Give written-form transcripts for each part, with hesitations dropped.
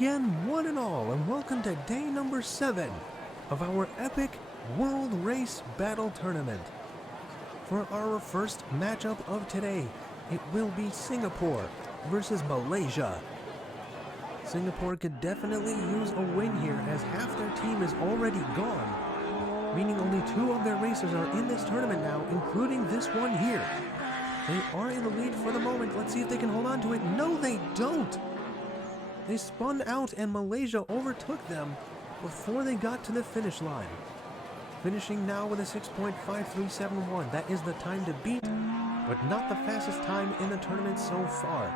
again, one and all, and welcome to day number 7 of our epic World Race Battle Tournament. For our first matchup of today, it will be Singapore versus Malaysia. Singapore could definitely use a win here as half their team is already gone, meaning only 2 of their racers are in this tournament now, including this one here. They are in the lead for the moment. Let's see if they can hold on to it. No, they don't! They spun out and Malaysia overtook them before they got to the finish line. Finishing now with a 6.5371. That is the time to beat, but not the fastest time in the tournament so far.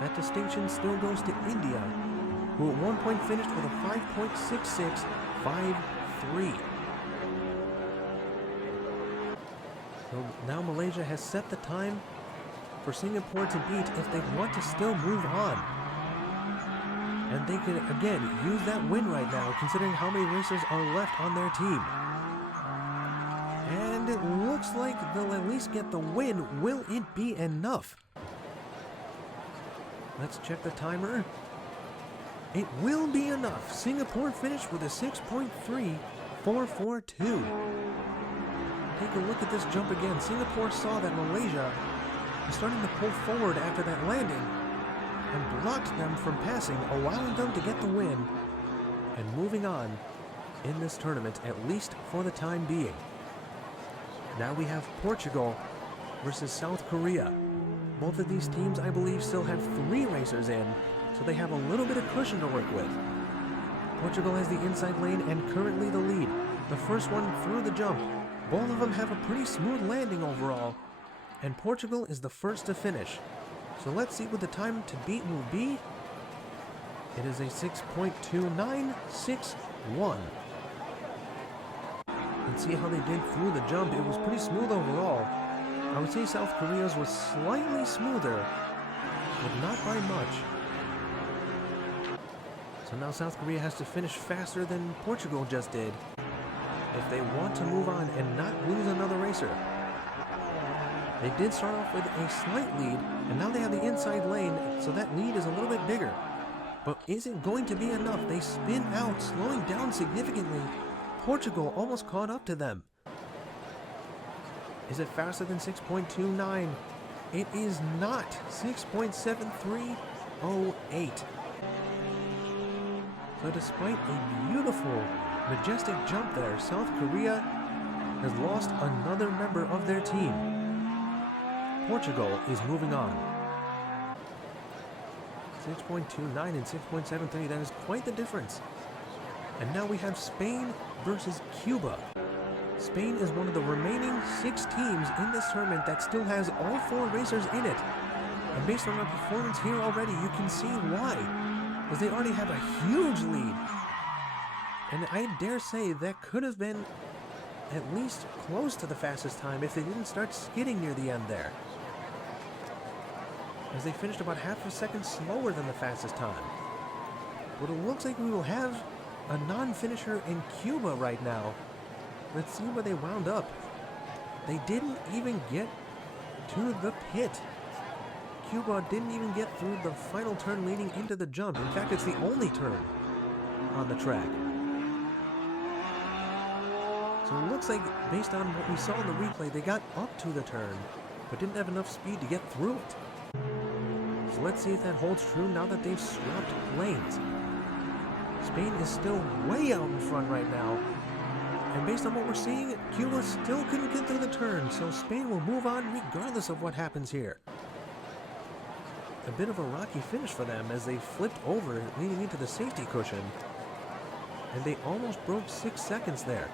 That distinction still goes to India, who at one point finished with a 5.6653. So now Malaysia has set the time for Singapore to beat if they want to still move on. And they can, again, use that win right now, considering how many racers are left on their team. And it looks like they'll at least get the win. Will it be enough? Let's check the timer. It will be enough. Singapore finished with a 6.3442. Take a look at this jump again. Singapore saw that Malaysia was starting to pull forward after that landing and blocked them from passing, allowing them to get the win and moving on in this tournament, at least for the time being. Now we have Portugal versus South Korea. Both of these teams, I believe, still have 3 racers in, so they have a little bit of cushion to work with. Portugal has the inside lane and currently the lead. The first one through the jump. Both of them have a pretty smooth landing overall, and Portugal is the first to finish. So let's see what the time to beat will be. It is a 6.2961. And see how they did through the jump. It was pretty smooth overall. I would say South Korea's was slightly smoother, but not by much. So now South Korea has to finish faster than Portugal just did if they want to move on and not lose another racer. They did start off with a slight lead, and now they have the inside lane, so that lead is a little bit bigger. But is it going to be enough? They spin out, slowing down significantly. Portugal almost caught up to them. Is it faster than 6.29? It is not. 6.7308. So despite a beautiful, majestic jump there, South Korea has lost another member of their team. Portugal is moving on. 6.29 and 6.73, that is quite the difference. And now we have Spain versus Cuba. Spain is one of the remaining 6 teams in this tournament that still has all 4 racers in it. And based on their performance here already, you can see why. Because they already have a huge lead. And I dare say that could have been at least close to the fastest time if they didn't start skidding near the end there, as they finished about half a second slower than the fastest time. But it looks like we will have a non-finisher in Cuba right now. Let's see where they wound up. They didn't even get to the pit. Cuba didn't even get through the final turn leading into the jump. In fact, it's the only turn on the track. So it looks like, based on what we saw in the replay, they got up to the turn, but didn't have enough speed to get through it. So let's see if that holds true now that they've swapped lanes. Spain is still way out in front right now. And based on what we're seeing, Cuba still couldn't get through the turn, so Spain will move on regardless of what happens here. A bit of a rocky finish for them as they flipped over, leading into the safety cushion. And they almost broke 6 seconds there.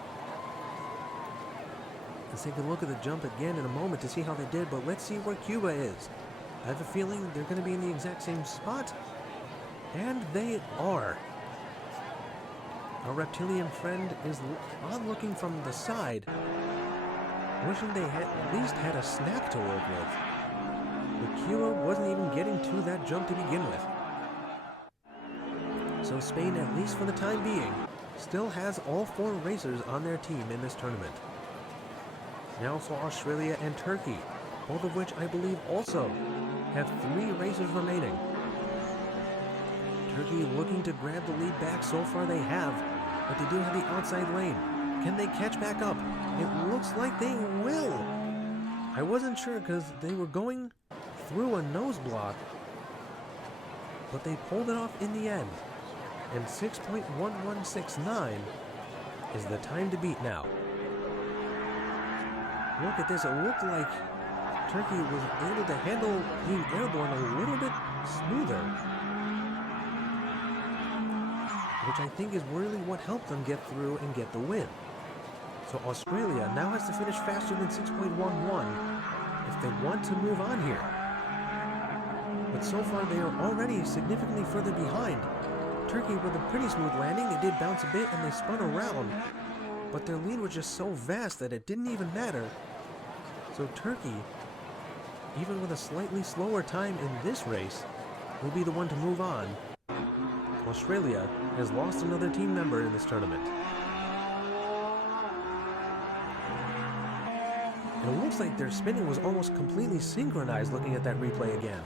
Let's take a look at the jump again in a moment to see how they did, but let's see where Cuba is. I have a feeling they're going to be in the exact same spot, and they are. Our reptilian friend is on looking from the side, wishing they had at least had a snap to work with. But Cuba wasn't even getting to that jump to begin with. So Spain, at least for the time being, still has all 4 racers on their team in this tournament. Now for Australia and Turkey, both of which I believe also have 3 racers remaining. Turkey looking to grab the lead back. So far they have, but they do have the outside lane. Can they catch back up? It looks like they will. I wasn't sure because they were going through a nose block, but they pulled it off in the end. And 6.1169 is the time to beat now. Look at this. It looked like Turkey was able to handle being airborne a little bit smoother, which I think is really what helped them get through and get the win. So Australia now has to finish faster than 6.11 if they want to move on here. But so far they are already significantly further behind. Turkey with a pretty smooth landing. They did bounce a bit and they spun around, but their lead was just so vast that it didn't even matter. So Turkey, even with a slightly slower time in this race, will be the one to move on. Australia has lost another team member in this tournament. And it looks like their spinning was almost completely synchronized looking at that replay again.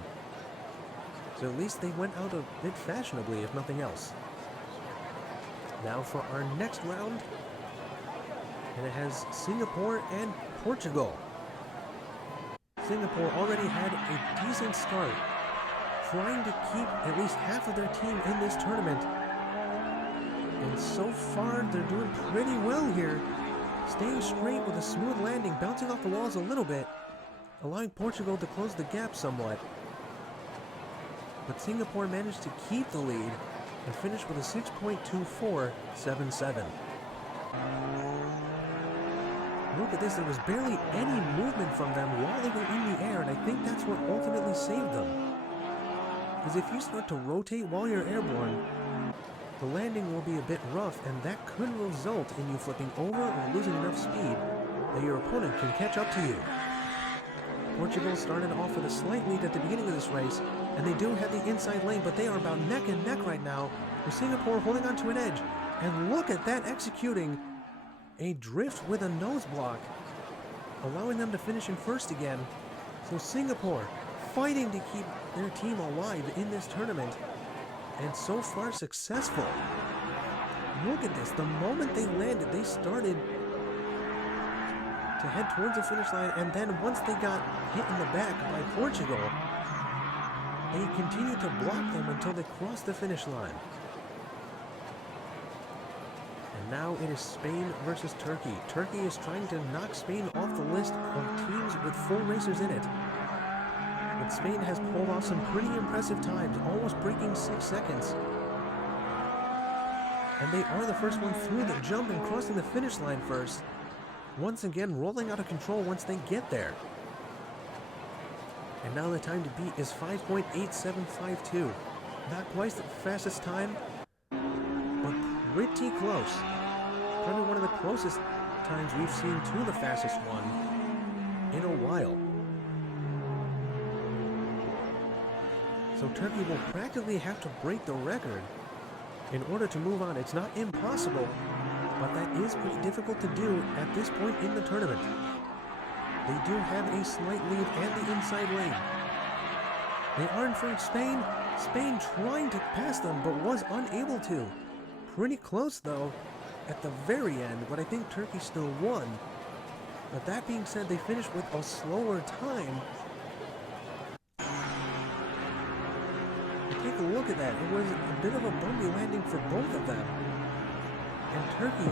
So at least they went out a bit fashionably, if nothing else. Now for our next round, and it has Singapore and Portugal. Singapore already had a decent start, trying to keep at least half of their team in this tournament. And so far, they're doing pretty well here, staying straight with a smooth landing, bouncing off the walls a little bit, allowing Portugal to close the gap somewhat. But Singapore managed to keep the lead and finish with a 6.2477. Look at this, there was barely any movement from them while they were in the air, and I think that's what ultimately saved them. Because if you start to rotate while you're airborne, the landing will be a bit rough, and that could result in you flipping over or losing enough speed that your opponent can catch up to you. Portugal started off with a slight lead at the beginning of this race, and they do have the inside lane, but they are about neck and neck right now, with Singapore holding on to an edge. And look at that, executing a drift with a nose block, allowing them to finish in first again. So Singapore fighting to keep their team alive in this tournament, and so far successful. Look at this, the moment they landed, they started to head towards the finish line, and then once they got hit in the back by Portugal, they continued to block them until they crossed the finish line. And now it is Spain versus Turkey. Turkey is trying to knock Spain off the list of teams with full racers in it. But Spain has pulled off some pretty impressive times, almost breaking 6 seconds. And they are the first one through the jump and crossing the finish line first. Once again, rolling out of control once they get there. And now the time to beat is 5.8752. Not quite the fastest time, but pretty close. Probably one of the closest times we've seen to the fastest one in a while. So Turkey will practically have to break the record in order to move on. It's not impossible, but that is pretty difficult to do at this point in the tournament. They do have a slight lead and the inside lane. They are in front of Spain. Spain trying to pass them, but was unable to. Pretty close, though, at the very end, but I think Turkey still won. But that being said, they finished with a slower time. Take a look at that. It was a bit of a bumpy landing for both of them. And Turkey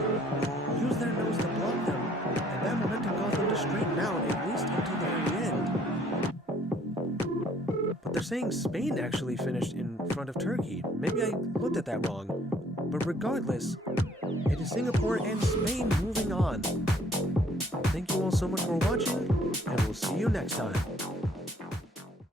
used their nose to block them, and that momentum caused them to straighten out, at least until the very end. But they're saying Spain actually finished in front of Turkey. Maybe I looked at that wrong. But regardless, it is Singapore and Spain moving on. Thank you all so much for watching, and we'll see you next time.